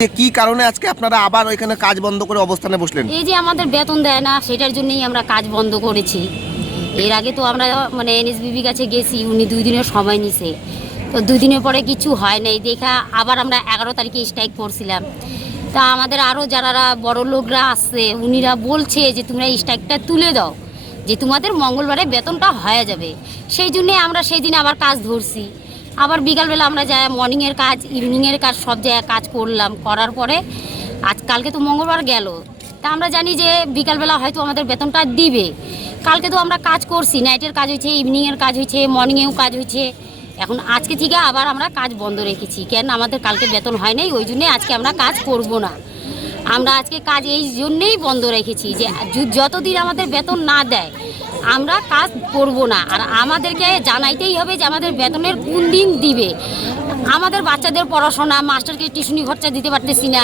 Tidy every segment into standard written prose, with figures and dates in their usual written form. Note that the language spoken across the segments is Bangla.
কি কারণে আজকে আপনারা আবার ওইখানে কাজ বন্ধ করে অবস্থানে বসলেন? এই যে আমাদের বেতন দেয় না, সেটার জন্যই আমরা কাজ বন্ধ করেছি। এর আগে তো আমরা এনএসবিবি কাছে গেছি, উনি 2 দিনের সময় নিছে। তো 2 দিনের পরে কিছু হয় নাই দেখা আবার আমরা 11 তারিখে স্ট্রাইক করছিলাম। তা আমাদের আরও যারা বড় লোকরা আসছে, উনিরা বলছে যে তোমরা স্ট্রাইকটা তুলে দাও, যে তোমাদের মঙ্গলবারে বেতনটা হয়ে যাবে। সেই জন্যে আমরা সেই দিন আবার কাজ ধরছি। আবার বিকালবেলা আমরা যাই মর্নিংয়ের কাজ, ইভিনিংয়ের কাজ সব জায়গায় কাজ করলাম। করার পরে কালকে তো মঙ্গলবার গেল, তা আমরা জানি যে বিকালবেলা হয়তো আমাদের বেতনটা দিবে। কালকে তো আমরা কাজ করছি, নাইটের কাজ হয়েছে, ইভিনিংয়ের কাজ হয়েছে, মর্নিংয়েও কাজ হয়েছে। এখন আজকে থেকে আবার আমরা কাজ বন্ধ রেখেছি, কেন আমাদের কালকে বেতন হয় নাই, ওই জন্যে আজকে আমরা কাজ করব না। আমরা আজকে কাজ এই জন্যেই বন্ধ রেখেছি যে যতদিন আমাদের বেতন না দেয় আমরা কাজ করব না। আর আমাদেরকে জানাইতেই হবে যে আমাদের বেতনের কোন দিন দিবে। আমাদের বাচ্চাদের পড়াশোনা, মাস্টারকে টিউশনি খরচা দিতে পারতেছি না,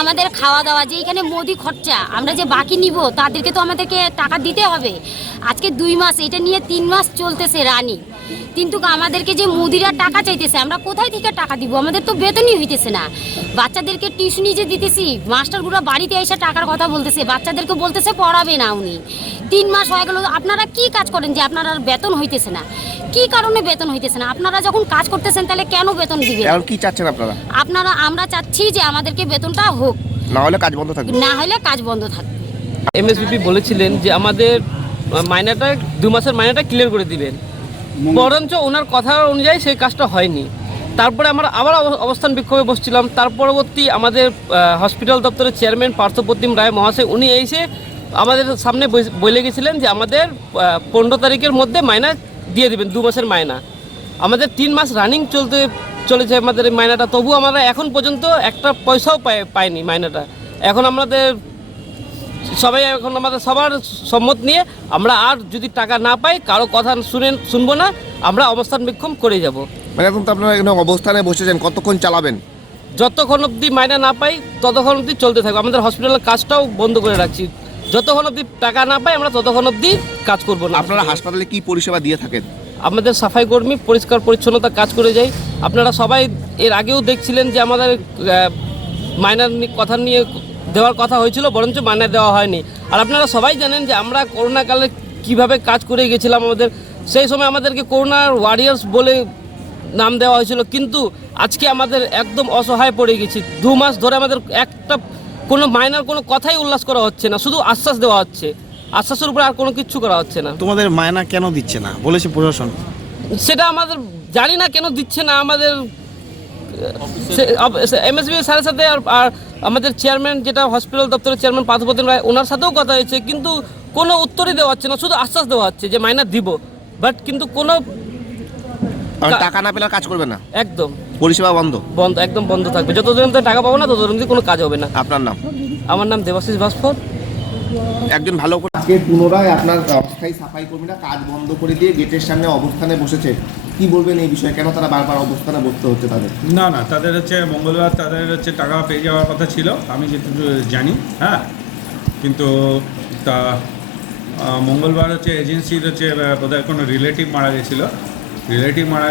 আমাদের খাওয়া দাওয়া, যে এখানে মোদি খরচা আমরা যে বাকি নিব তাদেরকে তো আমাদেরকে টাকা দিতে হবে। আজকে 2 মাস, এটা নিয়ে 3 মাস চলতেছে রানি, কিন্তু আমাদেরকে যে মুদিরা টাকা চাইতেছে, আমরা কোথায় থেকে টাকা দিব? আমাদের তো বেতনই হইতেছে না। বাচ্চাদেরকে টিউশনি যে দিতেছি, মাস্টারগুলো বাড়িতে এসে টাকার কথা বলতেছে, বাচ্চাদেরকে বলতেছে পড়াবে না উনি। 3 মাস হয়ে গেল। আপনারা কি কাজ করেন যে আপনারা বেতন হইতেছে না? কি কারণে বেতন হইতেছে না? আপনারা যখন কাজ করতেছেন তাহলে কেন বেতন দিবেন? এখন কি চাচ্ছেন আপনারা? আমরা চাচ্ছি যে আমাদেরকে বেতনটা হোক, না হলে কাজ বন্ধ থাকবে। না হলে কাজ বন্ধ থাকবে। এমএসবিপি বলেছিলেন যে আমাদের মাইনেটা 2 মাসের মাইনেটা ক্লিয়ার করে দিবেন, বরঞ্চ ওনার কথা অনুযায়ী সেই কাজটা হয়নি। তারপরে আমরা আবার অবস্থান বিক্ষোভে বসছিলাম। তার পরবর্তী আমাদের হসপিটাল দপ্তরের চেয়ারম্যান পার্থপ্রতিম রায় মহাশয় উনি এসে আমাদের সামনে বলে গেছিলেন যে আমাদের 15 তারিখের মধ্যে মাইনা দিয়ে দেবেন, 2 মাসের মাইনা। আমাদের 3 মাস রানিং চলেছে আমাদের এই মাইনাটা, তবু আমরা এখন পর্যন্ত একটা পয়সাও পাইনি মাইনাটা। এখন আমাদের সবার সম্মত নিয়ে আমরা আর যদি টাকা না পাই, কারো কথা শুনবো না, আমরা অবস্থান বিক্ষোভ করে যাব। মানে এখন তো আপনারা এখানে অবস্থানে বসেছেন, কতক্ষণ চালাবেন? যতক্ষণ অবধি মাইনা না পাই ততক্ষণ অবধি চলতে থাকবে। আমাদের হসপিটালের কাজটাও বন্ধ করে রাখছি, যতক্ষণ অবধি টাকা না পাই আমরা ততক্ষণ অবধি কাজ করবো না। আপনারা হাসপাতালে কি পরিষেবা দিয়ে থাকেন? আমাদের সাফাই কর্মী পরিষ্কার পরিচ্ছন্নতা কাজ করে যাই। আপনারা সবাই এর আগেও দেখছিলেন যে আমাদের মাইনার কথা নিয়ে দেওয়ার কথা হয়েছিল, বরঞ্চ মাইনা দেওয়া হয়নি। আর আপনারা সবাই জানেন যে আমরা করোনাকালে কিভাবে কাজ করে গেছিলাম। আমাদের সেই সময় আমাদেরকে করোনার ওয়ারিয়ার্স বলে নাম দেওয়া হয়েছিল, কিন্তু আজকে আমাদের একদম অসহায় পড়ে গেছি। 2 মাস ধরে আমাদের একটা কোনো মাইনার কোনো কথাই উল্লাস করা হচ্ছে না, শুধু আশ্বাস দেওয়া হচ্ছে, আশ্বাসের উপরে আর কোনো কিছু করা হচ্ছে না। তোমাদের মায়না কেন দিচ্ছে না বলেছে প্রশাসন? সেটা আমাদের জানি না কেন দিচ্ছে না। আমাদের এমএসবি স্যারের সাথে আর আমাদের চেয়ারম্যান, যেটা হসপিটাল দপ্তরের চেয়ারম্যান পার্থপ্রতিম রায়, ওনার সাথেও কথা হয়েছে, কিন্তু কোনো উত্তরই দেওয়া হচ্ছে না, শুধু আশ্বাস দেওয়া হচ্ছে যে মাইনা দিব, বাট কিন্তু কোনো টাকা না পেলে কাজ করবে না, একদম পরিষেবা বন্ধ একদম বন্ধ থাকবে। যতদিন টাকা পাবো না ততদিন কোনো কাজ হবে না। আপনার নাম? আমার নাম দেবাশিস ভাস্কর। একজন ভালো করে আজকে পুনরায় আপনার অস্থায়ী সাফাই কর্মীরা কাজ বন্ধ করে দিয়ে গেটের সামনে অবস্থানে বসেছে, কি বলবেন এই বিষয়ে? কেন তারা বারবার অবস্থানে বসতে হচ্ছে তাদের? না, তাদের মঙ্গলবার তাদের টাকা পেয়ে যাওয়ার কথা ছিল, আমি যেটুকু জানি। হ্যাঁ, কিন্তু তা মঙ্গলবার এজেন্সির বোধহয় কোনো রিলেটিভ মারা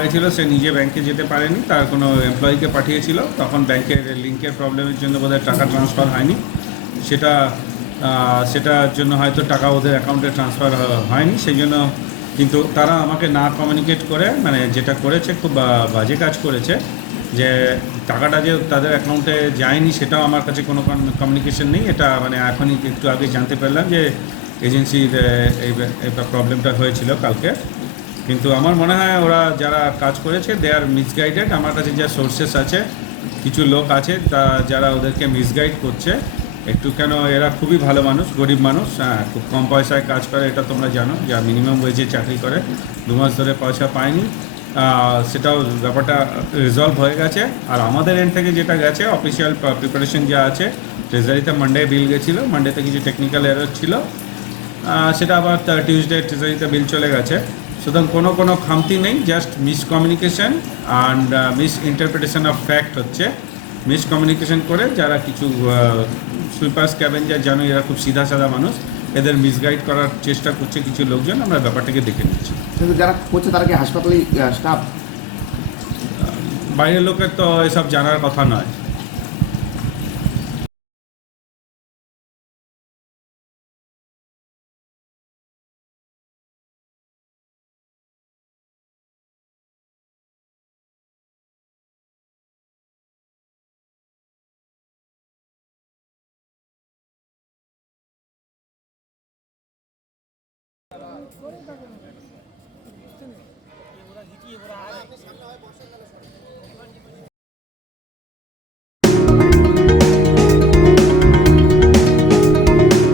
গেছিলো, সে নিজে ব্যাংকে যেতে পারেনি, তার কোনো এমপ্লয়িকে পাঠিয়েছিল, তখন ব্যাংকের লিঙ্কের প্রবলেমের জন্য বোধহয় টাকা ট্রান্সফার হয়নি, সেটার জন্য হয়তো টাকা ওদের অ্যাকাউন্টে ট্রান্সফার হয়নি, সেই জন্য। কিন্তু তারা আমাকে না কমিউনিকেট করে, মানে যেটা করেছে খুব বাজে কাজ করেছে, যে টাকাটা যে তাদের অ্যাকাউন্টে যায়নি সেটাও আমার কাছে কোনো কমিউনিকেশন নেই। এটা এখনই একটু আগে জানতে পারলাম যে এজেন্সির এই প্রবলেমটা হয়েছিল কালকে। কিন্তু আমার মনে হয় ওরা যারা কাজ করেছে দে আর মিসগাইডেড। আমার কাছে যা সোর্সেস আছে, কিছু লোক আছে যারা ওদেরকে মিসগাইড করছে একটু। কেন এরা খুবই ভালো মানুষ, গরিব মানুষ, হ্যাঁ, খুব কম পয়সায় কাজ করে, এটা তোমরা জানো, যা মিনিমাম ওয়েজে চাকরি করে, 2 মাস ধরে পয়সা পায়নি। সেটাও ব্যাপারটা রিজলভ হয়ে গেছে। আর আমাদের এন্ড থেকে যেটা গেছে, অফিসিয়াল প্রিপারেশন যা আছে, ট্রেজারিতে মানডে বিল গেছিলো, মানডেতে কিছু টেকনিক্যাল এরর ছিল, সেটা আবার টিউসডে ট্রেজারিতে বিল চলে গেছে। সুতরাং কোনো খামতি নেই, just miscommunication and misinterpretation of fact হচ্ছে। মিসকমিউনিকেশন করে যারা কিছু সুইপার স্ক্যাভেঞ্জার, জানো এরা খুব সিধা সাদা মানুষ, এদের মিসগাইড করার চেষ্টা করছে কিছু লোকজন। আমরা ব্যাপারটাকে দেখে নিচ্ছি। কিন্তু যারা করছে তারা কি হাসপাতালে স্টাফ? বাইরের লোকের তো এসব জানার কথা নয়। আপনি সামনে হয় বসেন তাহলে